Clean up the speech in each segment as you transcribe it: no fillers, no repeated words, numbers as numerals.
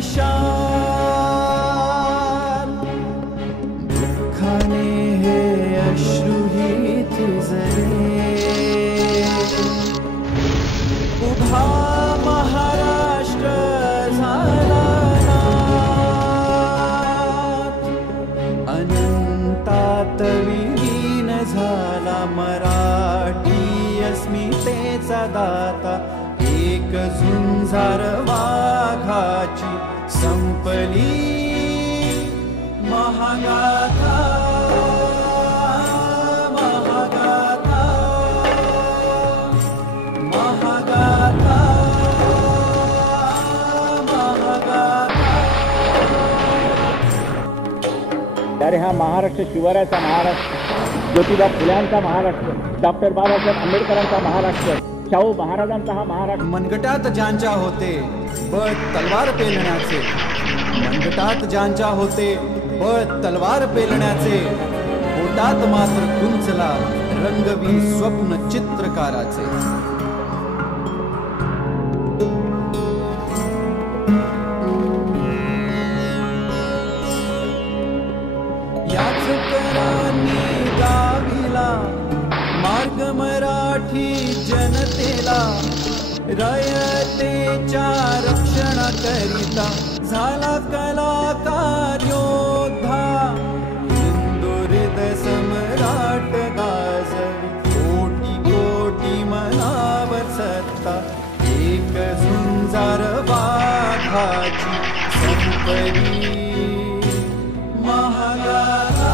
स्मशान दुःखाने हे अश्रुही थिजले उभा महाराष्ट्र झाला नाथ अनंतात विलीन झाला मराठी अस्मितेचा दाता एक झुंजार वाघाची संपली महागाथा महागाथा महागाथा महागाथा। अरे हा महाराष्ट्र शिवरायाचा महाराष्ट्र, ज्योतिबा फुल्यांचा महाराष्ट्र, डॉक्टर बाबासाहेब आंबेडकरांचा महाराष्ट्र, शाहू महाराजांचा हा महाराष्ट्र। मनगटात ज्यांच्या होते बळ तलवार पेलण्याचे, मनगटात ज्यांच्या होते बळ तलवार पेलण्याचे, पोटात मात्र कुंचला रंगवी स्वप्न चित्रकाराचे। याच करांनी गाविला मार्ग मराठी जनतेला, रयतेच्या रक्षणाकरिता झाला कलाकार योद्धा। हिंदू हृदय सम्राट गाजवी कोटी कोटी मनावर सत्ता, एक झुंजार वाघाची संपली महागाथा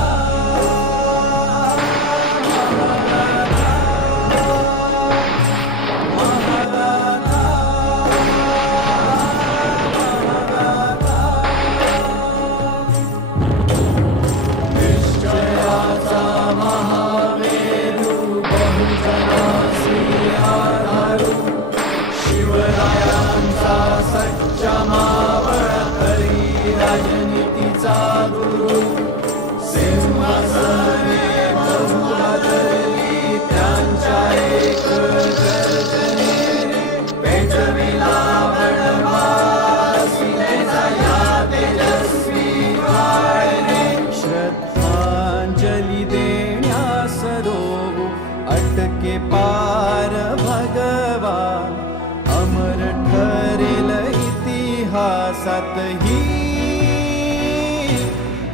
राजनीतीचा गुरु सिंहासने बदलली त्यांच्या एक गर्जनेने, पेटविला वनवासीनेचा या तेजस्वी वाळेने। श्रद्धांजली देण्यास रोवू अटके पार भगवान, अमर ठरेल इतिहासात ही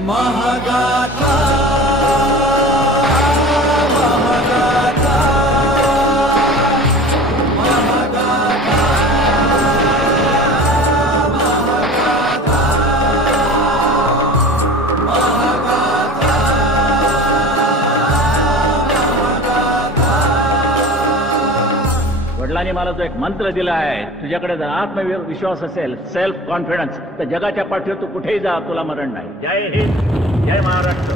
महागाथा महागाथा महागाथा महागाथा महागाथा महागाथा। वडिलांनी मला जो एक मंत्र दिला आहे, तुझ्याकडे जर आत्मविश्वास असेल, सेल्फ कॉन्फिडन्स, तर जगाच्या पाठीवर तू कुठेही जा, तुला मरण नाही। जय हिंद, जय महाराष्ट्र।